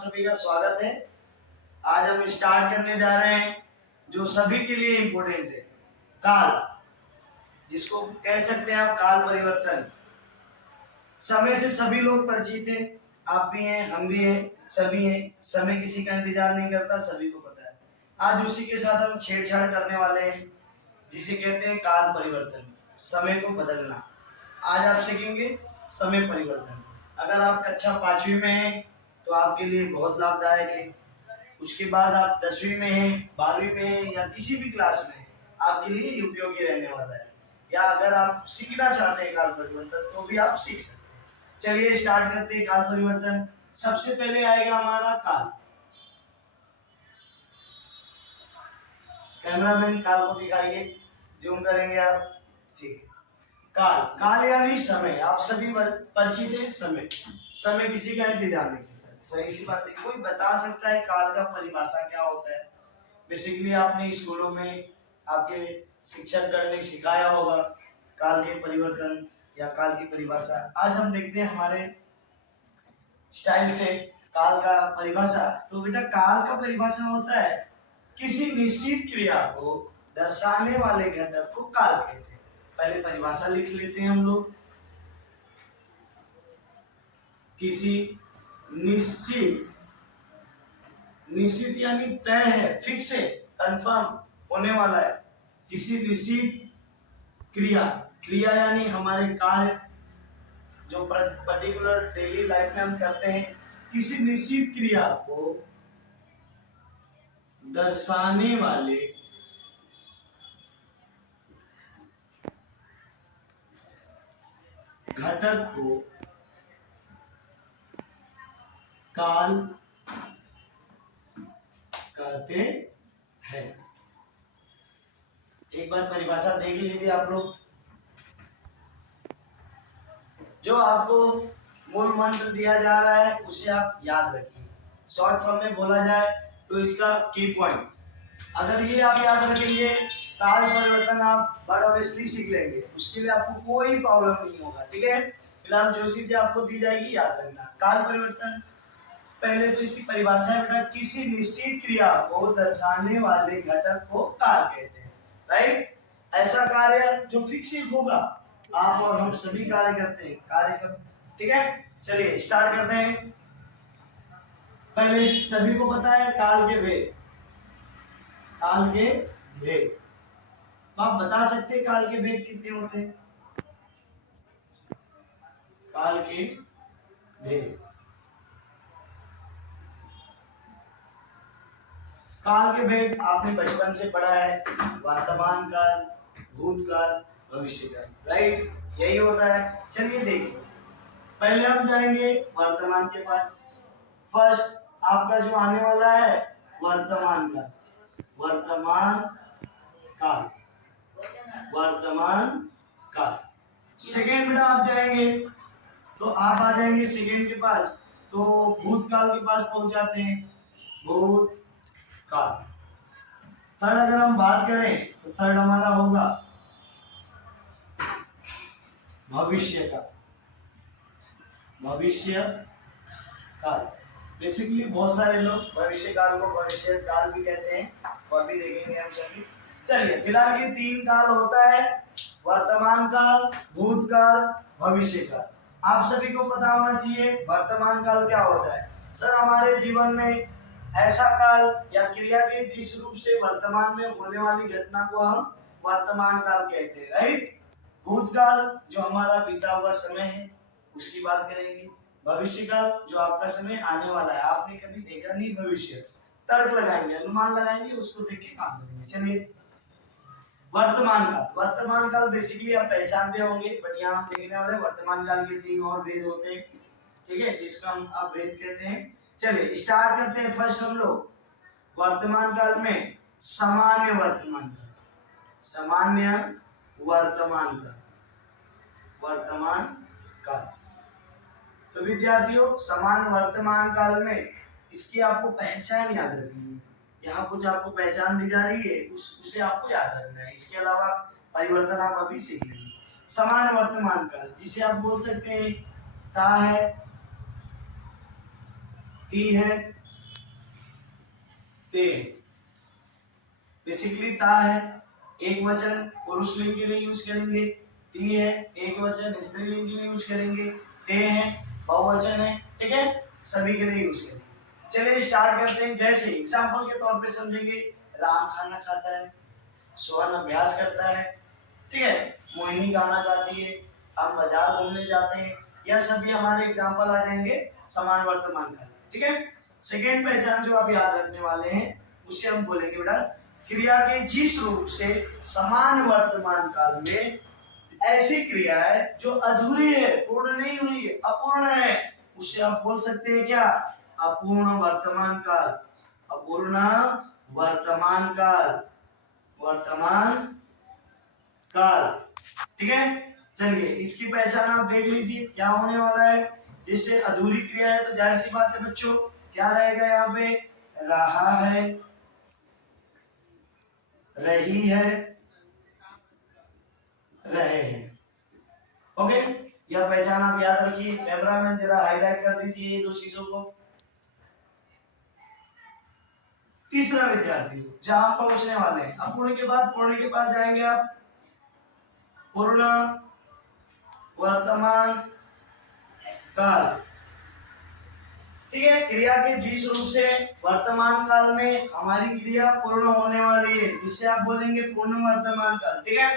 सभी का स्वागत है। आज हम स्टार्ट करने जा रहे हैं जो सभी के लिए इम्पोर्टेंट है, काल, जिसको कह सकते हैं आप काल परिवर्तन। समय से सभी लोग परिचित हैं, आप भी हैं, हम भी हैं, सभी हैं। समय किसी का इंतजार नहीं करता, सभी को पता है। आज उसी के साथ हम छेड़छाड़ करने वाले हैं, जिसे कहते हैं काल परिवर्तन, समय को बदलना। आज आप सीखेंगे समय परिवर्तन। अगर आप कक्षा 5वीं में हैं तो आपके लिए बहुत लाभदायक है। उसके बाद आप 10वीं में हैं, 12वीं में हैं या किसी भी क्लास में हैं, आपके लिए उपयोगी रहने वाला है। या अगर आप सीखना चाहते हैं काल परिवर्तन तो भी आप सीख सकते हैं। चलिए स्टार्ट करते हैं काल परिवर्तन। सबसे पहले आएगा हमारा काल। कैमरामैन काल को दिखाइए, जूम करेंगे आप। ठीक है। काल, काल यानी समय। आप सभी परिचित हैं, समय। समय किसी का इंतजार नहीं करता, सही सी बात है। कोई बता सकता है काल का परिभाषा क्या होता है? बेसिकली आपने स्कूलों में आपके शिक्षक ने सिखाया होगा काल के परिवर्तन या काल की परिभाषा। आज हम देखते हैं हमारे स्टाइल से काल का परिभाषा। तो बेटा, काल का परिभाषा होता है किसी निश्चित क्रिया को दर्शाने वाले घटक को काल कहते हैं। पहले परिभाषा लिख लेते हैं हम लोग। किसी निश्चित यानी तय है, फिक्स है, कंफर्म होने वाला है। किसी निश्चित क्रिया यानी हमारे कार्य जो पर्टिकुलर डेली लाइफ में हम करते हैं, किसी निश्चित क्रिया को दर्शाने वाले घटक को काल कहते हैं। एक बार परिभाषा देख लीजिए आप लोग। जो आपको मूल मंत्र दिया जा रहा है उसे आप याद रखिए। शॉर्ट फॉर्म में बोला जाए तो इसका की पॉइंट, अगर ये आप याद रखेंगे, काल परिवर्तन आप बड़ा ऑब्वियसली सीख लेंगे। उसके लिए आपको कोई प्रॉब्लम नहीं होगा, ठीक है। फिलहाल जो चीजें आपको दी जाएगी याद रखना। काल परिवर्तन, पहले तो इसकी परिभाषा है बेटा, किसी निश्चित क्रिया को दर्शाने वाले घटक को काल कहते हैं। राइट? ऐसा कार्य जो फिक्स होगा, आप और हम सभी कार्य करते हैं, ठीक है। चलिए स्टार्ट करते हैं। पहले सभी को पता है काल के भेद। तो आप बता सकते हैं काल के भेद कितने होते हैं? काल के भेद, काल के भेद आपने बचपन से पढ़ा है। वर्तमान काल, भूतकाल, भविष्य काल। राइट? यही होता है। चलिए देखिए, पहले हम जाएंगे वर्तमान के पास। फर्स्ट आपका जो आने वाला है वर्तमान काल। सेकेंड बेटा आप जाएंगे तो आप आ जाएंगे सेकेंड के पास, तो भूतकाल के पास पहुंच जाते हैं, भूतकाल। थर्ड अगर हम बात करें तो थर्ड हमारा होगा भविष्य काल। बेसिकली बहुत सारे लोग भविष्य काल को भविष्य काल भी कहते हैं, वह भी देखेंगे हम सभी। चलिए, फिलहाल ये 3 काल होता है, वर्तमान काल, भूतकाल, भविष्य काल। आप सभी को पता होना चाहिए वर्तमान काल क्या होता है। सर, हमारे जीवन में ऐसा काल या क्रिया के जिस रूप से वर्तमान में होने वाली घटना को हम वर्तमान काल कहते हैं। राइट? भूतकाल जो हमारा बीता हुआ समय है, उसकी बात करेंगे। भविष्य काल जो आपका समय आने वाला है, आपने कभी देखा नहीं भविष्य, तर्क लगाएंगे, अनुमान लगाएंगे, उसको देख के काम करेंगे। चलिए, वर्तमान काल बेसिकली आप पहचानते होंगे, बट यहाँ हम देखने वाले वर्तमान काल के 3 और भेद होते हैं, ठीक है, जिसको हम अब भेद कहते हैं। चलिए स्टार्ट करते हैं। फर्स्ट हम लोग वर्तमान काल में सामान्य वर्तमान काल। तो विद्यार्थियों, समान वर्तमान काल में इसकी आपको पहचान याद रखनी है। यहाँ कुछ आपको पहचान दी जा रही है, उसे आपको याद रखना है। इसके अलावा परिवर्तन आप अभी सीख लेंगे। समान वर्तमान काल, जिसे आप बोल सकते हैं ता है ती है, ते। बेसिकली ता है एक वचन पुरुष लिंग के लिए यूज करेंगे, ती है एक वचन स्त्रीलिंग के लिए यूज करेंगे, ते है बहुवचन है, ठीक है, सभी के लिए यूज करेंगे। चलिए स्टार्ट करते हैं। जैसे एग्जांपल के तौर पे समझेंगे, राम खाना खाता है, सोहन अभ्यास करता है, ठीक है, मोहिनी गाना गाती है, हम बाजार घूमने जाते हैं, यह सभी हमारे एग्जांपल आ जाएंगे समान वर्तमान काल, ठीक है। सेकेंड पहचान जो आप याद रखने वाले हैं उसे हम बोलेंगे बेटा, क्रिया के जिस रूप से समान वर्तमान काल में ऐसी क्रिया है जो अधूरी है, पूर्ण नहीं हुई है, अपूर्ण है, उसे आप बोल सकते हैं क्या, अपूर्ण वर्तमान काल, अपूर्ण वर्तमान काल, वर्तमान काल, ठीक है। चलिए इसकी पहचान आप देख लीजिए क्या होने वाला है। जैसे अधूरी क्रिया है तो जाहिर सी बात है बच्चों, क्या रहेगा यहाँ पे, रहा है, रही है, रहे हैं, ओके। यह पहचान आप याद रखिए। कैमरामैन जरा हाईलाइट कर दीजिए ये दो चीजों को। तीसरा विद्यार्थी जहां पहुंचने वाले हैं, अब पूर्ण के बाद पूर्ण के पास जाएंगे आप, पूर्ण वर्तमान काल, ठीक है। क्रिया के जिस रूप से वर्तमान काल में हमारी क्रिया पूर्ण होने वाली है जिससे आप बोलेंगे पूर्ण वर्तमान काल, ठीक है।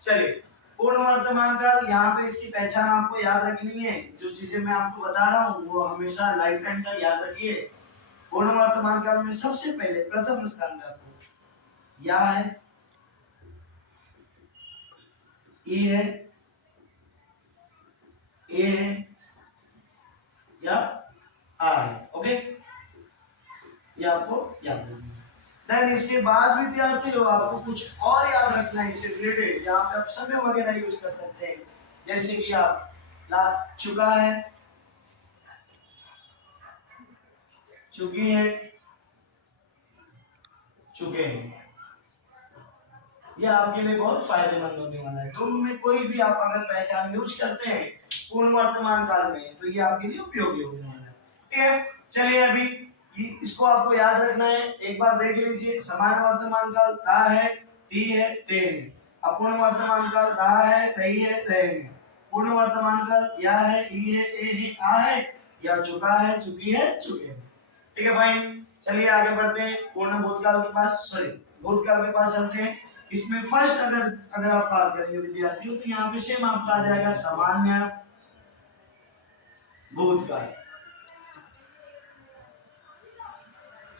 चलिए पूर्ण वर्तमान काल, यहाँ पे इसकी पहचान आपको याद रखनी है। जो चीजें मैं आपको बता रहा हूँ वो हमेशा लाइफ टाइम तक याद रखिए। पूर्ण वर्तमान काल में सबसे पहले प्रथम स्थान पे आपको या है, ई है, ए है या आ है, ओके, ये आपको याद रखना है। देन इसके बाद विद्यार्थी हो आपको कुछ और याद रखना है इससे रिलेटेड, यहाँ पे आप समय वगैरह यूज कर सकते हैं। जैसे कि आप ला चुका है, चुकी है, चुके हैं, यह आपके लिए बहुत फायदेमंद होने वाला है। दोनों में कोई भी आप अगर पहचान यूज करते हैं पूर्ण वर्तमान काल में तो ये आपके लिए उपयोगी होने वाला है, ठीक है। चलिए अभी इसको आपको याद रखना है, एक बार देख लीजिए। समान वर्तमान काल ता है, ती है, ते है। अपूर्ण वर्तमान काल रहा है, रही है, रहे हैं। पूर्ण वर्तमान काल या है, ई है, ए है, आ है, या चुका है, चुकी है, चुके हैं, ठीक है भाई। चलिए आगे बढ़ते हैं पूर्ण भूतकाल के पास, सॉरी भूतकाल के पास चलते हैं। इसमें फर्स्ट अगर आप बात करेंगे विद्यार्थियों तो यहाँ पे सेम आपका आ जाएगा सामान्य भूतकाल।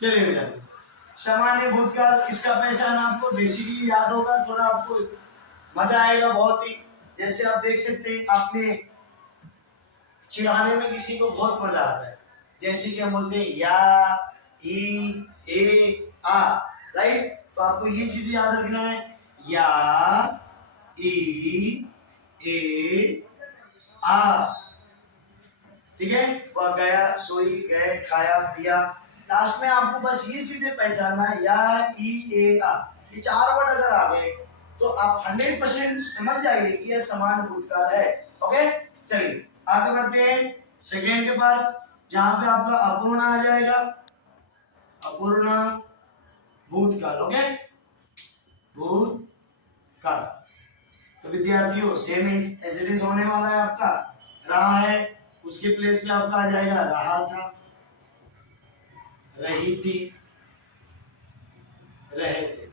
चलिए विद्यार्थी सामान्य भूतकाल, इसका पहचान आपको बेसिकली याद होगा, थोड़ा आपको मजा आएगा बहुत ही। जैसे आप देख सकते हैं आपने चिढ़ाने में किसी को बहुत मजा आता है, जैसे कि हम बोलते हैं या, ई, ए, आ, राइट। तो आपको ये चीजें याद रखना है, या, ई, ए, आ, ठीक है। वह गया, सोई, गए, खाया, पिया, लास्ट में आपको बस ये चीजें पहचानना है, या, ई, ए, आ, ये चार वर्ड अगर आ गए तो आप 100% समझ जाइए कि यह समान भूतकाल है, ओके। चलिए आगे बढ़ते हैं सेकेंड के पास, जहां पे आपका अपूर्ण आ जाएगा, अपूर्ण भूतकाल, ओके, भूतकाल। तो विद्यार्थियों सेम एज इट इज होने वाला है आपका, रहा है उसके प्लेस पे आपका आ जाएगा रहा था, रही थी, रहे थे,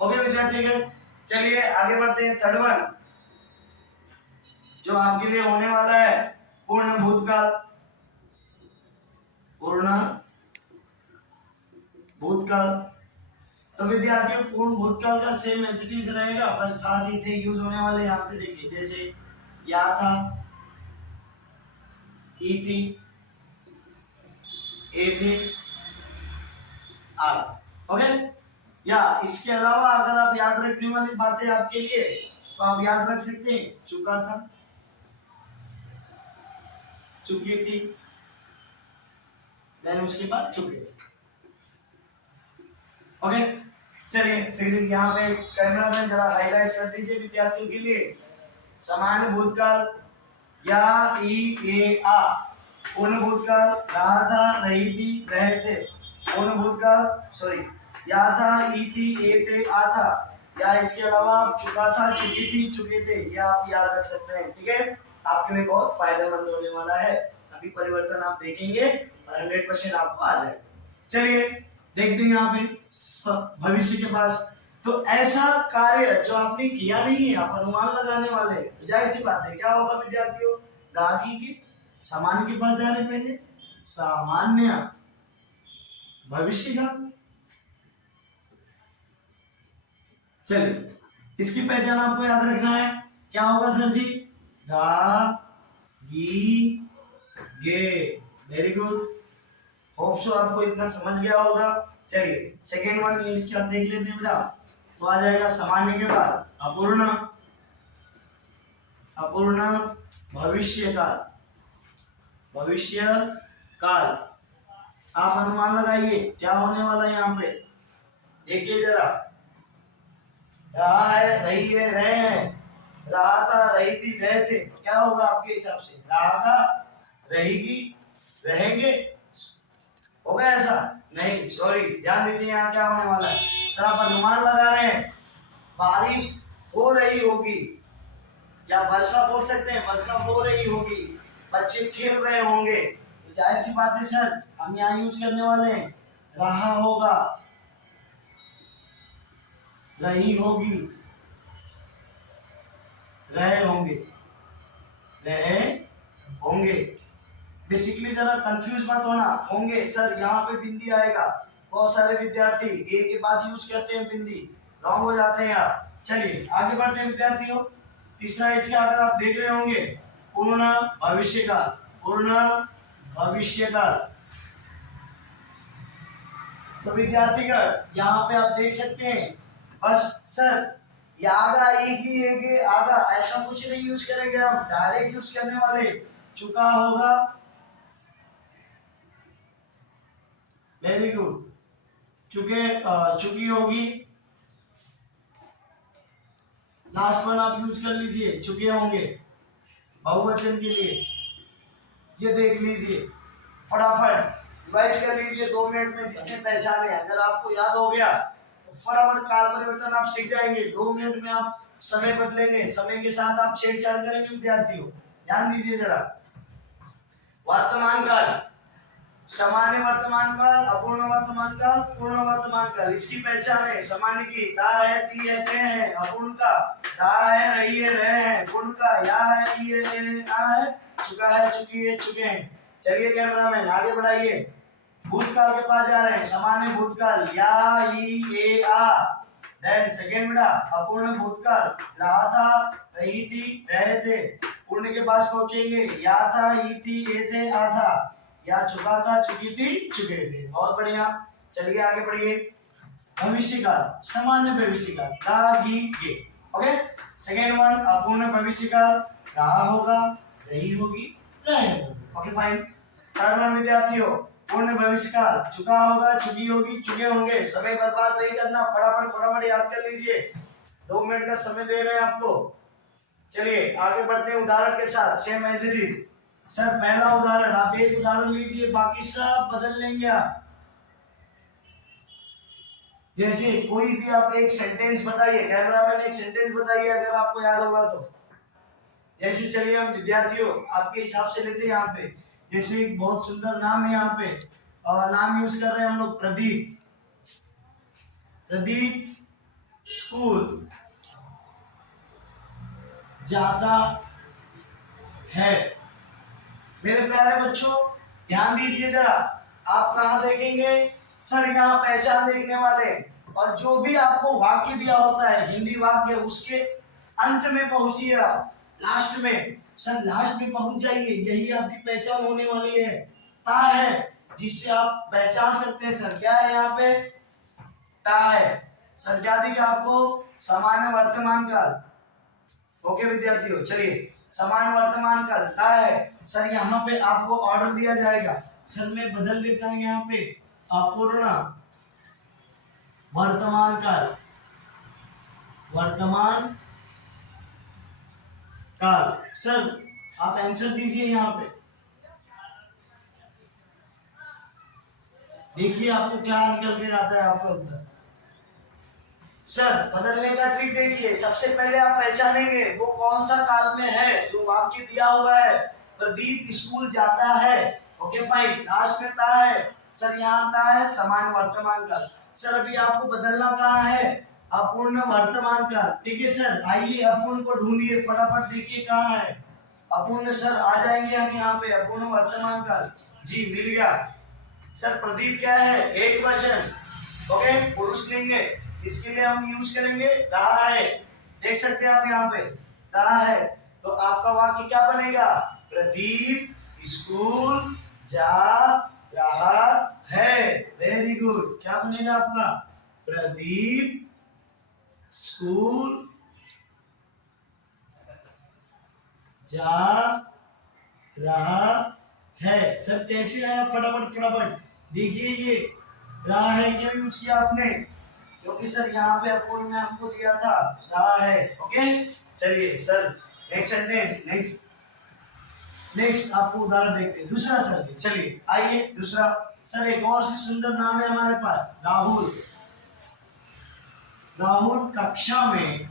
ओके विद्यार्थी। चलिए आगे बढ़ते हैं थर्ड वन जो आपके लिए होने वाला है पूर्ण भूतकाल, पूर्ण भूतकाल। तो विद्यार्थियों पूर्ण भूतकाल का सेम एज इट इज रहेगा, बस था थी थे यूज होने वाले यहाँ पे देखिए, जैसे या था, ई थी, ए थे, आ था, ओके। या इसके अलावा अगर आप याद रखने वाली बातें आपके लिए तो आप याद रख सकते हैं, चुका था, चुकी थी, देन उसके बाद चुके थे, ओके। चलिए फिर यहाँ पे कैमरा में जरा हाईलाइट कर दीजिए विद्यार्थियों के लिए, समान भूतकाल या, ई, ए, आ, पूर्ण भूतकाल, रहा था, रही थी, रहे थे। पूर्ण भूतकाल, सॉरी, या था, ई थी, ए थे, आ था, या इसके अलावा आप चुका था, चुकी थी, चुके थे, ये आप याद रख सकते हैं। ठीक है, आपके लिए बहुत फायदेमंद होने वाला है। अभी परिवर्तन आप देखेंगे और 100% आपको आ जाएगा। चलिए देखते हैं यहाँ पे भविष्य के पास। तो ऐसा कार्य जो आपने किया नहीं है, आप अनुमान लगाने वाले हैं, तो जाहिर सी बात है क्या होगा विद्यार्थियों, गागी की सामान्य के पास जा रहे पहले, सामान्य भविष्य का। चलिए इसकी पहचान आपको याद रखना है, क्या होगा सर जी, गा गी गे। वेरी गुड, होप सो आपको इतना समझ गया होगा। चलिए सेकेंड वन ये इसके आप देख लेते हैं बेटा, तो आ जाएगा सामान्य के बाद अपूर्ण, अपूर्ण भविष्य काल, भविष्य काल। आप अनुमान लगाइए क्या होने वाला है यहाँ पे, देखिए जरा, रहा है, रही है, रहे हैं, रहा था, रही थी, रहे थे, तो क्या होगा आपके हिसाब से, रहा था, रहेगी, रहेंगे, होगा ऐसा नहीं, सॉरी ध्यान दीजिए यहाँ क्या होने वाला है। सर आप अनुमान लगा रहे हैं, बारिश हो रही होगी, या वर्षा बोल सकते हैं, वर्षा हो रही होगी, बच्चे खेल रहे होंगे, तो जाहिर सी बात है सर हम यहाँ यूज करने वाले हैं, रहा होगा, रही होगी, रहे होंगे, रहे होंगे। बेसिकली जरा कंफ्यूज मत होना, होंगे सर यहाँ पे बिंदी आएगा, बहुत सारे विद्यार्थी ए के बाद यूज करते हैं बिंदी, रॉन्ग हो जाते हैं आप। चलिए आगे बढ़ते हैं विद्यार्थियों, तीसरा इसका अगर आप देख रहे होंगे, पूर्ण भविष्य काल, पूर्ण भविष्य काल। तो विद्यार्थीगण यहाँ पे आप देख सकते हैं, बस सर यागा एगी आगा ऐसा कुछ नहीं यूज करेंगे, हम डायरेक्ट यूज करने वाले, चुका होगा, वेरी गुड, चुके चुकी होगी, लास्ट वन आप यूज कर लीजिए, चुके होंगे बहुवचन के लिए, ये देख लीजिए फटाफट रिवाइज कर लीजिए 2 मिनट में जितने पहचाने, अगर आपको याद हो गया तो फटाफट काल परिवर्तन आप सीख जाएंगे, 2 मिनट में आप समय बदलेंगे, समय के साथ आप छेड़छाड़ करेंगे विद्यार्थियों। ध्यान दीजिए जरा, वर्तमान काल, सामान्य वर्तमान काल, अपूर्ण वर्तमान काल, पूर्ण वर्तमान काल। इसकी पहचान है, सामान्य की ता है, ती है, ते है, अपूर्ण का रहा है, रही है, रहे हैं, पूर्ण का या है, ई है, आ है, चुका है, चुकी है, चुके हैं। चलिए कैमरामैन आगे बढ़ाइए, भूतकाल के पास जा रहे हैं, सामान्य भूतकाल या, ई, ए, आ। देन सेकेंड बेटा अपूर्ण भूतकाल, रहा था, रही थी, रहे थे। पूर्ण के पास पहुंचेंगे, या था, ई थी, ए थे, आ था, या चुका था, चुकी थी, चुके थे। बहुत बढ़िया, चलिए आगे बढ़िए, भविष्य काल, सामान्य भविष्य काल, रा, गी, गे। ओके, सेकेंड वन अपूर्ण भविष्य काल, रहा होगा, रही होगी, रहे होंगे। Okay fine. थर्ड वन विद्यार्थियों, पूर्ण भविष्य काल, चुका होगा, चुकी होगी, चुके होंगे। समय बर्बाद नहीं करना, फटाफट फटाफट याद कर लीजिए, 2 मिनट का समय दे रहे हैं आपको। चलिए आगे बढ़ते हैं उदाहरण के साथ, same as it is. Sir पहला उदाहरण, आप एक उदाहरण लीजिए, बाकी सब बदल लेंगे आप। जैसे कोई भी आप एक सेंटेंस बताइए, कैमरामैन एक सेंटेंस बताइए अगर आपको याद होगा तो। जैसे चलिए हम विद्यार्थियों आपके हिसाब से लेते हैं यहाँ पे, जैसे एक बहुत सुंदर नाम है यहाँ पे, और नाम यूज कर रहे हैं हम लोग, प्रदीप, प्रदीप स्कूल जाता है। मेरे प्यारे बच्चों ध्यान दीजिए जरा, आप कहाँ देखेंगे, सर यहाँ पहचान देखने वाले, और जो भी आपको वाक्य दिया होता है हिंदी वाक्य, उसके अंत में पहुंचिए आप, लास्ट में, सर लास्ट में पहुंच जाइए, यही आपकी पहचान होने वाली है। ता है जिससे आप पहचान सकते हैं, सर क्या है यहाँ पे, ता है, सर क्या दिखा आपको, सामान्य वर्तमान काल। ओके विद्यार्थियों, चलिए समान वर्तमान काल ता है, सर यहाँ पे आपको ऑर्डर दिया जाएगा, सर मैं बदल देता हूँ यहाँ पे, अपूर्ण वर्तमान काल, वर्तमान काल। सर आप आंसर दीजिए यहाँ पे, देखिए आपको क्या निकल के आता है आपका उत्तर। सर बदलने का ट्रिक देखिए, सबसे पहले आप पहचानेंगे वो कौन सा काल में है जो वाक्य दिया हुआ है। प्रदीप स्कूल जाता है, ओके फाइन। लास्ट में ता है, सर यहाँ ता है सामान्य वर्तमान काल। सर अभी आपको बदलना कहाँ है, अपूर्ण वर्तमान काल, ठीक है सर। आइए अपूर्ण को ढूंढिए फटाफट, देखिए कहाँ है अपूर्ण। सर आ जाएंगे हम यहाँ पे, अपूर्ण वर्तमान काल, जी मिल गया। सर प्रदीप क्या है, एक वचन, ओके पुरुष लिंग है, इसके लिए हम यूज करेंगे रहा है। देख सकते हैं आप यहाँ पे रहा है, तो आपका वाक्य क्या बनेगा, प्रदीप स्कूल जा रहा है। वेरी गुड, क्या बनेगा आपका, प्रदीप स्कूल जा रहा है। सब कैसे आया, फटाफट फटाफट देखिए। ये रहा है क्यों यूज किया आपने, क्योंकि सर यहाँ पे अपूर्ण में आपको दिया था रहा है, ओके। चलिए सर नेक्स्ट सेंटेंस, नेक्स्ट आपको उदाहरण देखते हैं दूसरा सर जी। चलिए आइए दूसरा। सर एक और से सुंदर नाम है हमारे पास, राहुल। राहुल कक्षा में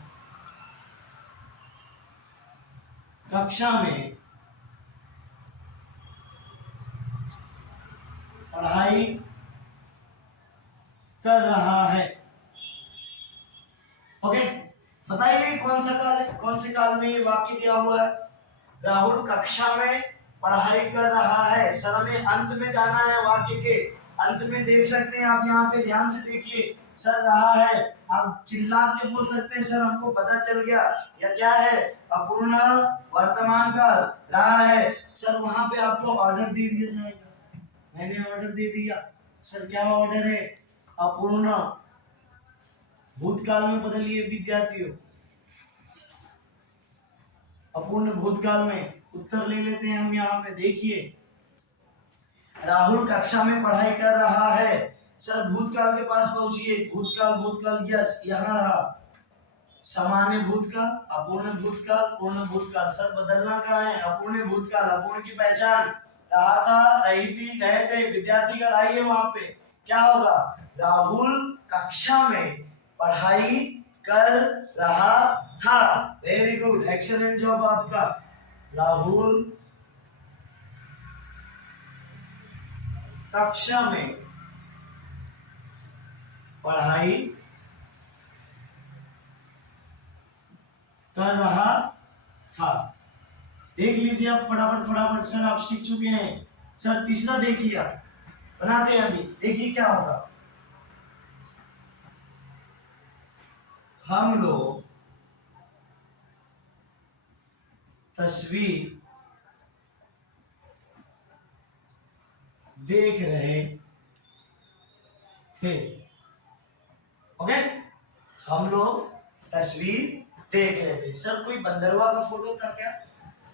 पढ़ाई कर रहा है, ओके। बताइए कौन सा काल है, कौन से काल में ये वाक्य दिया हुआ है, राहुल कक्षा में पढ़ाई कर रहा है। सर हमें अंत में जाना है, वाक्य के अंत में देख सकते हैं आप यहाँ पे, ध्यान से देखिए। सर रहा है, आप चिल्ला के बोल सकते हैं सर हमको पता चल गया, या क्या है, अपूर्ण वर्तमान काल रहा है। सर वहां पे आपको ऑर्डर दे दिया सर, मैंने ऑर्डर दे दिया। सर क्या ऑर्डर है, अपूर्ण भूतकाल में बदलिए विद्यार्थियों, अपूर्ण भूतकाल में। उत्तर ले लेते हैं हम यहाँ पे, देखिए राहुल कक्षा में पढ़ाई कर रहा है। सर भूतकाल के पास पहुंचिए, भूतकाल भूतकाल यस यहाँ रहा, सामान्य भूतकाल, अपूर्ण भूतकाल, पूर्ण भूतकाल। सर बदलना कहाँ है, अपूर्ण भूतकाल, अपूर्ण की पहचान रहा था, रही थी, रहे थे, विद्यार्थी गण आइए वहां पे, क्या होगा, राहुल कक्षा में पढ़ाई कर रहा था। वेरी गुड, एक्सीलेंट जॉब आपका। राहुल कक्षा में पढ़ाई कर रहा था। देख लीजिए आप फटाफट फटाफट, सर आप सीख चुके हैं। सर तीसरा देखिए, आप बनाते हैं अभी, देखिए क्या होगा। हम लोग तस्वीर देख रहे थे, ओके। हम लोग तस्वीर देख रहे थे। सर कोई बंदरवा का फोटो था क्या,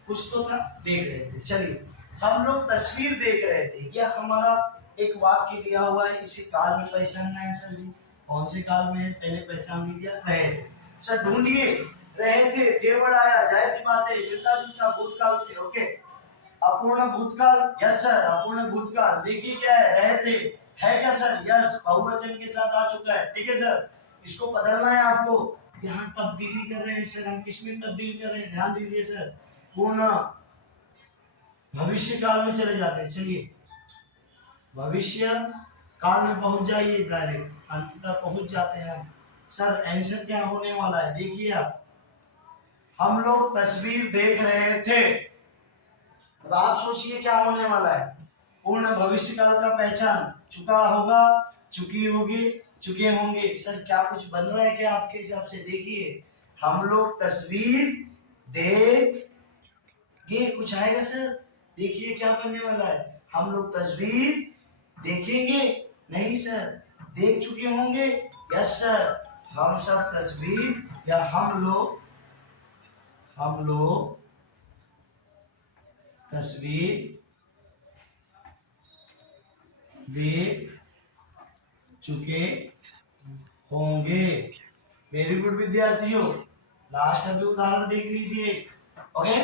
कुछ तो था, देख रहे थे। चलिए हम लोग तस्वीर देख रहे थे, यह हमारा एक वाक्य दिया हुआ है, इसे काल में पहचानना है सर जी। कौन से काल में है, पहले पहचान लीजिए, रहे थे। सर ढूंढिए, रहे थे वर्ड आया, जाहिर सी बात है मिलता जुलता भूतकाल से, ओके। अपूर्ण भूतकाल, यस सर अपूर्ण भूतकाल। देखिए क्या है, रहे थे है क्या सर, यस बहुवचन के साथ आ चुका है, ठीक है सर। इसको बदलना है आपको, यहाँ तब्दीली कर रहे हैं सर हम, किसमें तब्दील कर रहे हैं, ध्यान दीजिए सर। पूर्ण भविष्य काल में चले जाते हैं, चलिए भविष्य काल में पहुंच जाइए, डायरेक्ट अंत तक पहुंच जाते हैं हम। सर आंसर क्या होने वाला है, देखिए आप, हम लोग तस्वीर देख रहे थे। अब आप सोचिए क्या होने वाला है, पूर्ण भविष्य काल का पहचान, चुका होगा, चुकी होगी, चुके होंगे। सर क्या कुछ बन रहा है क्या आपके हिसाब से, देखिए हम लोग तस्वीर देख, ये कुछ आएगा सर, देखिए क्या बनने वाला है, हम लोग तस्वीर देखेंगे, नहीं सर देख चुके होंगे, यस सर हम सब तस्वीर, या हम लोग तस्वीर देख चुके होंगे। वेरी गुड विद्यार्थियों, लास्ट अभी उदाहरण देख लीजिए, ओके।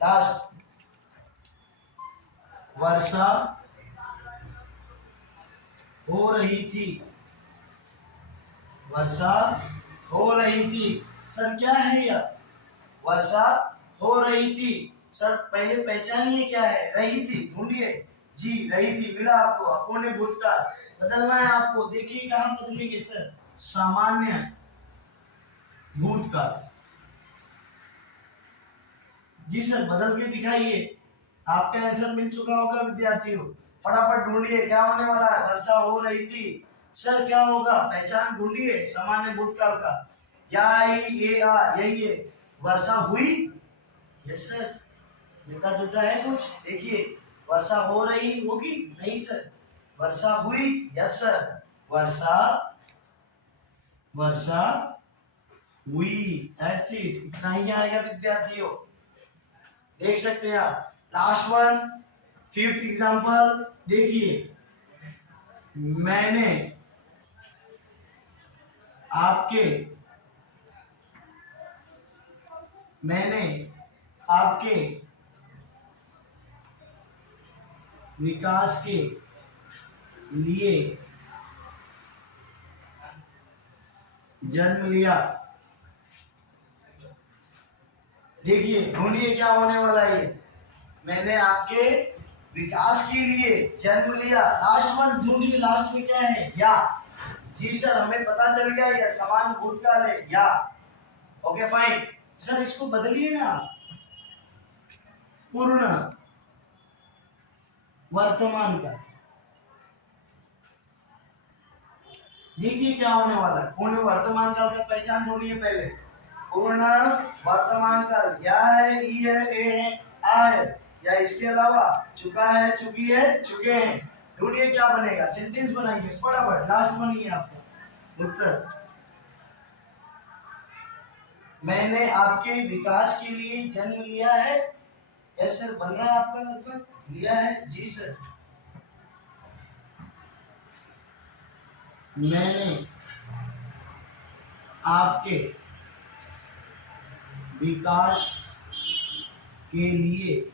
लास्ट, वर्षा हो रही थी, वर्षा हो रही थी। सर क्या है यह? वर्षा हो रही थी। सर पहले पहचानिए क्या है? रही थी, ढूंढिए। जी रही थी, मिला आपको। अपूर्ण भूतकाल बदलना है आपको। देखिए कहाँ बदलेंगे सर? सामान्य भूतकाल। जी सर बदल के दिखाइए। आपका आंसर मिल चुका होगा विद्यार्थियों। फटाफट ढूंढिए क्या होने वाला है। वर्षा हो रही थी, सर क्या होगा? पहचान ढूंढिए सामान्य भूतकाल का। यही है। वर्षा हुई, यस सर। मिलता जुलता है कुछ? देखिए वर्षा हो रही होगी, नहीं सर। वर्षा हुई, यस सर। वर्षा वर्षा हुई, दैट्स इट। इतना ही आएगा विद्यार्थियों। देख सकते हैं आप। लास्ट वन, फिफ्थ एग्जांपल देखिए। मैंने आपके मैंने आपके विकास के लिए जन्म लिया। देखिए ढूंढिए क्या होने वाला है। मैंने आपके विकास के लिए जन्म लिया। लास्ट वन ढूंढिए, लास्ट में क्या है? या। जी सर हमें पता चल गया यह समान भूतकाल है, या। Okay fine. सर इसको बदलिए ना, पूर्ण वर्तमान का। देखिए क्या होने वाला है। पूर्ण वर्तमान काल का पहचान ढूंढिए पहले। पूर्ण वर्तमान काल या है, ई है, ए है, आ है, या इसके अलावा चुका है, चुकी है, चुके हैं। ढूंढिए क्या बनेगा। सेंटेंस बनाइए फटाफट। लास्ट बनिए आपका उत्तर। मैंने आपके विकास के लिए जन्म लिया है। यस सर बन रहा है आपका लगभग। लिया है, जी सर। मैंने आपके विकास के लिए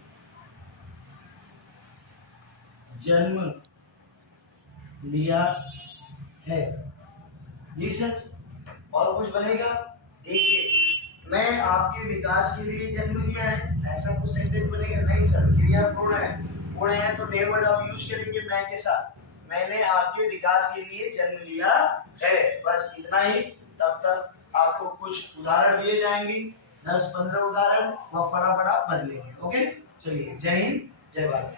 जन्म लिया है, जी सर। और कुछ बनेगा? देखिए मैं आपके विकास के लिए जन्म लिया है, ऐसा कुछ सेंटेंस बनेगा? नहीं सर, क्रिया पूर्ण है। पूर्ण है तो डे वर्ड आप यूज करेंगे मैं के साथ। मैंने आपके विकास के लिए जन्म लिया है, बस इतना ही। तब तक आपको कुछ उदाहरण दिए जाएंगे, 10-15 उदाहरण, वह फटाफट आप बदलेंगे। ओके चलिए, जय हिंद, जय भारत।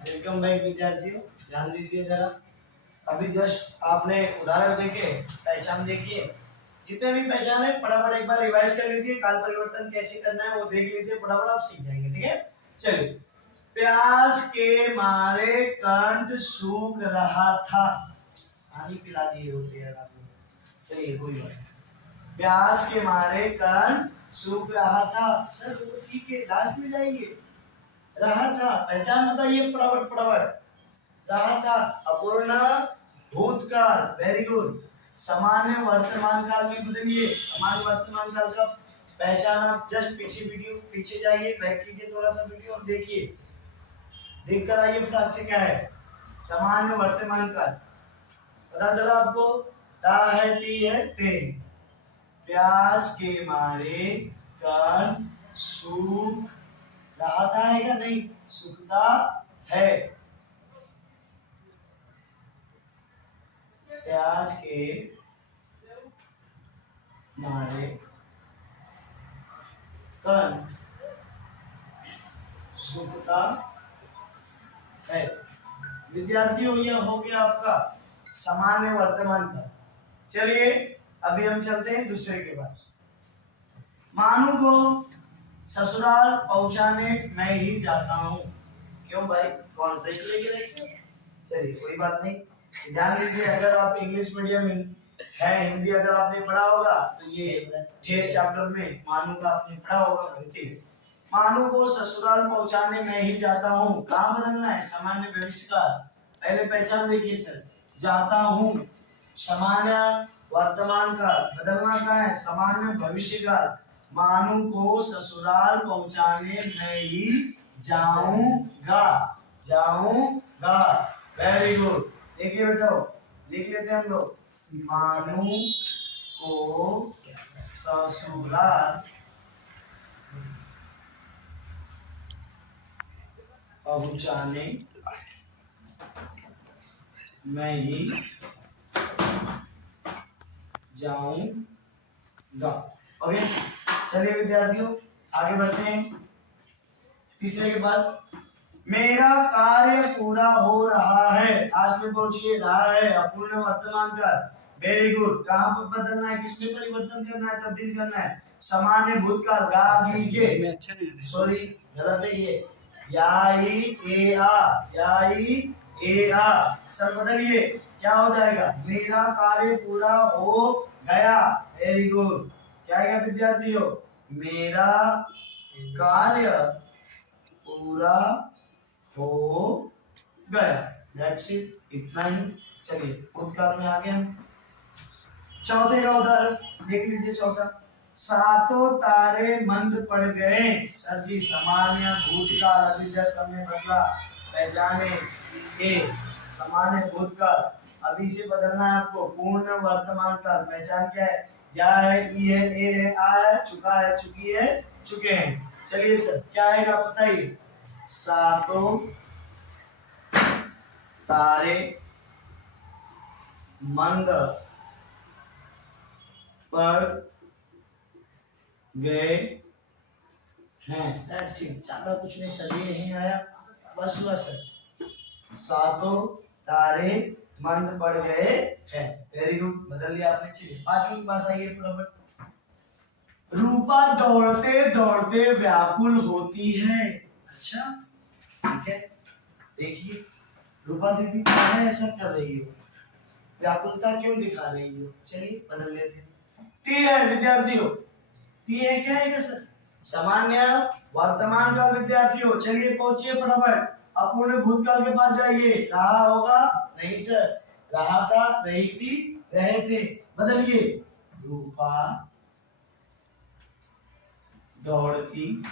वेलकम बैक विद्यार्थियों। ध्यान दीजिए जरा। अभी जस्ट आपने उदाहरण देखे, पहचान देखिए। जितने भी पहचान है फटाफट एक बार रिवाइज कर लीजिए। काल परिवर्तन कैसे करना है वो देख लीजिए, फटाफट आप सीख जाएंगे। ठीक है चलिए। प्यास के मारे कंठ सूख रहा था। पानी पिला दिए होते यार आप लोग। चलिए कोई बात नहीं। प्यास के मारे कंठ सूख रहा था। सर वो ठीक है, लास्ट में जाइए। रहा था, पहचान बताइए फटाफट फटाफट। रहा था अपूर्ण भूतकाल, वेरी गुड। सामान्य वर्तमान काल में बदलिए। सामान्य वर्तमान काल का पहचान आप जस्ट पीछे वीडियो पीछे जाइए, बैक कीजिए थोड़ा सा वीडियो और देखिए, देख कर आइए फटाक से क्या है सामान्य वर्तमान काल। पता चला आपको? ता है, ती है, ते। प्यास के मारे कण सूख रहा था है क्या? नहीं, सूखता है। प्यास के मारे कण सूखता है। विद्यार्थियों यह हो गया आपका सामान्य वर्तमान काल। चलिए अभी हम चलते हैं दूसरे के पास। मानू को ससुराल पहुंचाने मैं ही जाता हूँ। क्यों भाई, कॉन्ट्रैक्ट लेके रखे? चलिए कोई बात नहीं, ध्यान दीजिए। अगर आप इंग्लिश मीडियम है, हिंदी अगर आपने पढ़ा होगा तो ये टेस्ट चैप्टर में मानू का आपने पढ़ा होगा। ठीक है, मानू को ससुराल पहुंचाने मैं ही जाता हूँ। कहाँ बदलना है? सामान्य भविष्य का। पहले पहचान देखिए सर। जाता हूँ सामान्य वर्तमान काल, बदलना कहाँ है? सामान्य भविष्य काल। मानू को ससुराल पहुंचाने मैं ही जाऊंगा। जाऊंगा, वेरी गुड। देखिए बेटा, लिख लेते हैं हम लोग। मानू को ससुराल पहुंचाने मैं ही जाऊंगा। ओके, चलिए विद्यार्थियों आगे बढ़ते हैं तीसरे के पास। मेरा कार्य पूरा हो रहा है, आज में पहुंचिए, रहा है अपूर्ण वर्तमान काल। Very good. कहाँ पर बदलना है, किसमें परिवर्तन करना है, तब्दील करना है? सामान्य भूतकाल गागे, सॉरी गलत है ये, याई ए आ सर बदलिए, क्या हो जाएगा? मेरा कार्य पूरा हो गया। Very good. क्या आएगा विद्यार्थियों? मेरा कार्य पूरा हो गया। दैट्स इट, इतना ही। चलिए भूतकाल में आ गए हम। चौथे का उदाहरण देख लीजिए। चौथा, सातों तारे मंद पड़ गए। सर जी सामान्य भूतकाल, अभी जस्ट हमने बदला, पहचाने के सामान्य भूतकाल, अभी से बदलना है आपको पूर्ण वर्तमान काल। पहचान क्या है? या है, ई है, ए है, आ है, चुका है, चुकी है, चुके हैं। चलिए सर क्या आएगा बताइए? सातों तारे मंद पड़ गए हैं। दैट्स इट, ज्यादा कुछ नहीं सर, ये नहीं आया, बस बस। सातों तारे मंद पड़ गए हैं। वेरी गुड, बदल लिया आपने। चलिए पांचवी के पास आइए फटाफट। रूपा दौड़ते दौड़ते व्याकुल होती है। अच्छा ठीक है, देखिए रूपा दीदी क्या है ऐसा कर रही हो, व्याकुलता क्यों दिखा रही हो? चलिए बदल लेते हैं। ती है विद्यार्थियों, ती है, क्या है सर? सामान्य वर्तमान काल विद्यार्थियों। चलिए पहुंचिए फटाफट, अपूर्ण भूतकाल के पास जाइए। रहा होगा, नहीं सर, रहा था, रही थी, रहे थे। बदलिए, रूपा दौड़ती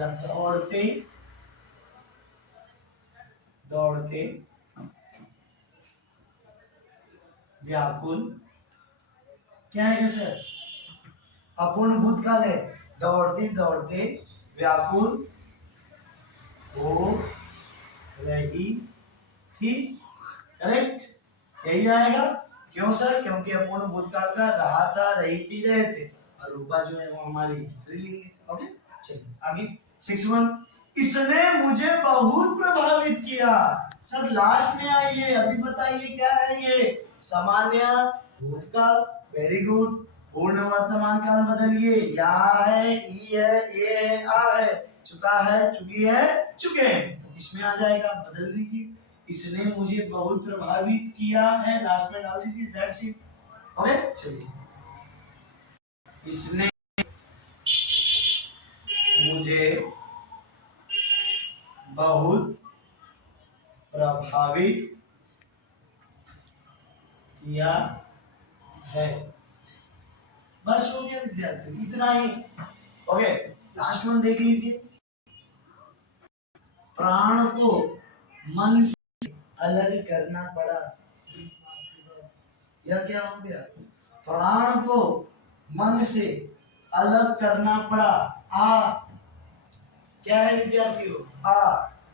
या दौड़ते दौड़ते व्याकुल, क्या है सर? अपूर्ण भूतकाल है, दौड़ती दौड़ते व्याकुल हो रही थी। करेक्ट, यही आएगा। क्यों सर? क्योंकि अपूर्ण भूतकाल का रहा था, रही थी, रहे थे, और रूपा जो है वो हमारी स्त्रीलिंग है। ओके चलिए आगे। 6 इसने मुझे बहुत प्रभावित किया। सर लास्ट में आइए, अभी बताइए क्या है ये? सामान्य भूतकाल। Very good. पूर्ण वर्तमान काल बदलिए, या है, ई है, ए है, आ है, चुका है, चुकी है, चुके हैं, तो इसमें आ जाएगा, बदल लीजिए। इसने मुझे बहुत प्रभावित किया है, लास्ट में डाल दीजिए। That's it. ओके चलिए, इसने मुझे बहुत प्रभावित किया है। बस हो गया विद्यार्थी, इतना ही। ओके लास्ट वन देख लीजिए। प्राण को मन से अलग करना पड़ा। यह क्या हो गया? प्राण को मन से अलग करना पड़ा। आ क्या है विद्यार्थियों? आ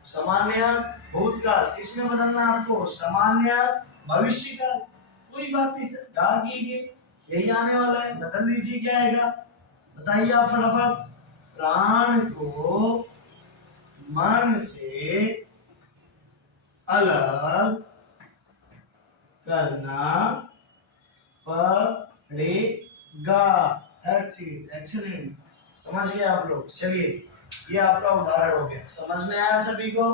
सामान्य भूतकाल, इसमें बदलना आपको सामान्य भविष्य काल। कोई बात नहीं सर, गा कीजिए, यही आने वाला है, बदल लीजिए। क्या आएगा बताइए आप फटाफट? प्राण को मन से अलग करना पड़ेगा। That's it, excellent. समझ गए आप लोग? चलिए ये आपका उदाहरण हो गया, समझ में आया सभी को?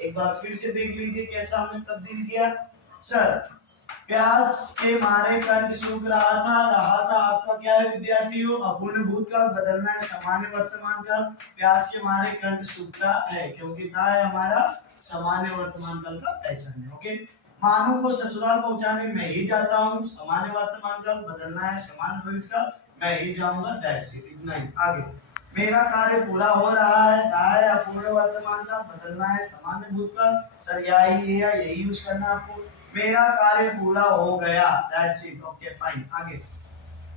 एक बार फिर से देख लीजिए कैसा हमने तब्दील किया। सर प्यास के मारे कंठ सूख रहा था आपका क्या है विद्यार्थियों? अपूर्ण भूतकाल, बदलना है सामान्य वर्तमान काल। प्यास के मारे कंठ सूखता है, क्योंकि था है हमारा सामान्य वर्तमान काल का पहचान है। ओके, मानू को ससुराल पहुंचाने मैं ही जाता हूँ, सामान्य वर्तमान काल, बदलना है सामान्य भविष्य काल, मैं ही जाऊंगा। दैट्स इट, इतना ही। आगे, मेरा कार्य पूरा हो रहा है अपूर्ण वर्तमान काल, बदलना है सामान्य भूतकाल। सर यही यूज करना आपको। मेरा कार्य पूरा हो गया, दैट्स इट। ओके फाइन, आगे।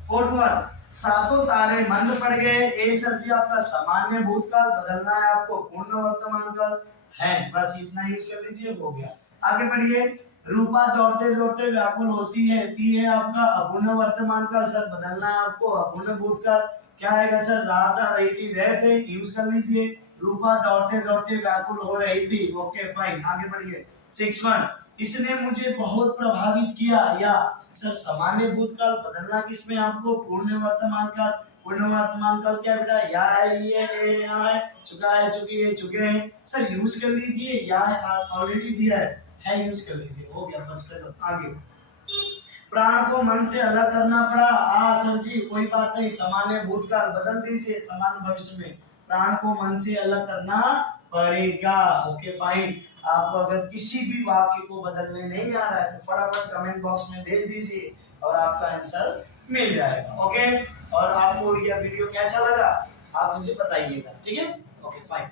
फोर्थ वन, सातों तारे मंद पड़ गए। ए सर जी आपका सामान्य भूतकाल, बदलना है आपको पूर्ण वर्तमान काल है, बस इतना यूज कर लीजिए, हो गया। आगे बढ़िए। रूपा दौड़ते दौड़ते व्याकुल होती है, ती है आपका अपूर्ण वर्तमान काल, सर बदलना है आपको अपूर्ण भूतकाल। क्या आएगा सर, राधा रही थी, रहे थे, यूज कर लीजिए। रूपा दौड़ते दौड़ते व्याकुल हो रही थी, ओके फाइन, आगे बढ़िए। 6 इसने मुझे बहुत प्रभावित किया, या सर सामान्य भूतकाल, बदलना किसमें आपको पूर्ण वर्तमान काल। पूर्ण वर्तमान काल क्या बेटा, या है, ये है, यहाँ है, चुका है, चुकी है, चुके हैं, सर यूज कर लीजिए, या ऑलरेडी दिया है यूज कर लीजिए, हो गया, बस कर दो। आगे। प्राण को मन से अलग करना पड़ा, सर जी कोई बात नहीं, सामान्य भूतकाल बदल दीजिए सामान्य भविष्य में, प्राण को मन से अलग करना पड़ेगा, ओके फाइन। आपको अगर किसी भी वाक्य को बदलने नहीं आ रहा है तो फटाफट कमेंट बॉक्स में भेज दीजिए और आपका आंसर मिल जाएगा, ओके। और आपको यह वीडियो कैसा लगा आप मुझे बताइएगा, ठीक है, ओके फाइन।